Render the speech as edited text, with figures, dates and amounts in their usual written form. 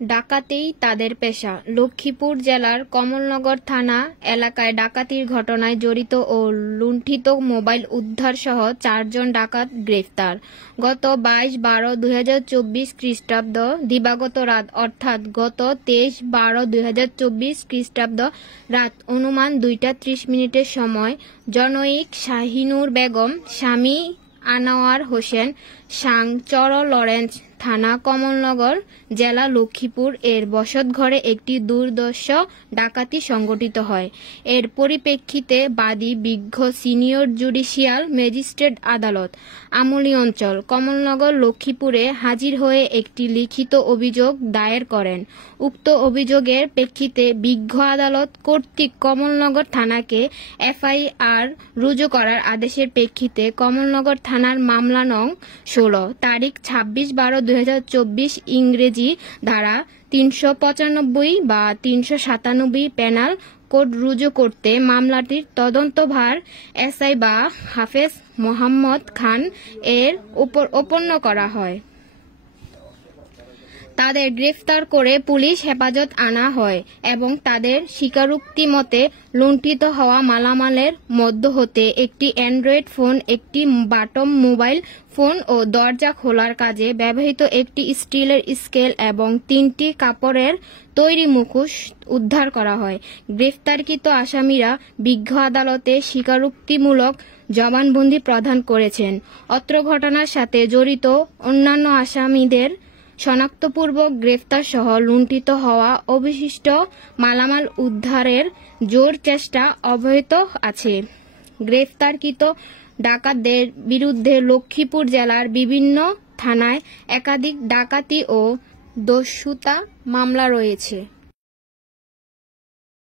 ডাকাতিই তাদের পেশা। লক্ষ্মীপুর জেলার কমলনগর থানা এলাকায় ডাকাতির ঘটনায় জড়িত ও লুণ্ঠিত মোবাইল উদ্ধারসহ 4 জন ডাকাত গ্রেফতার। গত 22/12/2024 খ্রিস্টাব্দ দিবাগত রাত অর্থাৎ গত 23/12/2024 খ্রিস্টাব্দ রাত অনুমান 2টা 30 মিনিটের সময় জনৈক শাহিনুর বেগম, স্বামী আনোয়ার হোসেন, সাং চর লরেন্স, থানা কমলনগর, জেলা লক্ষ্মীপুর এর বসতঘরে একটি দুর্ধর্ষ ডাকাতি সংঘটিত হয়। এর পরিপ্রেক্ষিতে বাদী বিজ্ঞ সিনিয়র জুডিশিয়াল ম্যাজিস্ট্রেট আদালত, আমলী অঞ্চল, কমলনগর, লক্ষ্মীপুরে হাজির হয়ে একটি লিখিত অভিযোগ দায়ের করেন। উক্ত অভিযোগের প্রেক্ষিতে বিজ্ঞ আদালত কর্তৃক কমলনগর থানাকে এফআইআর রুজু করার আদেশের প্রেক্ষিতে কমলনগর থানার মামলা নং 16 তারিখ 26/12/2024 ইংরেজি ধারা 395 বা 397 পেনাল কোড রুজু করতে মামলাটির তদন্তভার এসআই বা হাফেজ মোহাম্মদ খান এর উপর অর্পণ করা হয়। তাদের গ্রেফতার করে পুলিশ হেফাজত আনা হয় এবং তাদের স্বীকারোক্তি মতে লুণ্ঠিত হওয়া মালামালের মধ্য হতে একটি অ্যান্ড্রয়েড ফোন, একটি বাটম মোবাইল ফোন ও দরজা খোলার কাজে ব্যবহৃত একটি স্টিলের স্কেল এবং 3টি কাপড়ের তৈরি মুখোশ উদ্ধার করা হয়। গ্রেফতারকৃত আসামিরা বিজ্ঞ আদালতে স্বীকারোক্তিমূলক জবানবন্দি প্রদান করেছেন। অত্র ঘটনার সাথে জড়িত অন্যান্য আসামিদের শনাক্তপূর্বক গ্রেফতার সহ লুণ্ঠিত হওয়া অবশিষ্ট মালামাল উদ্ধারের জোর চেষ্টা অব্যাহত আছে। গ্রেফতারকৃত ডাকাতদের বিরুদ্ধে লক্ষ্মীপুর জেলার বিভিন্ন থানায় একাধিক ডাকাতি ও দস্যুতা মামলা রয়েছে।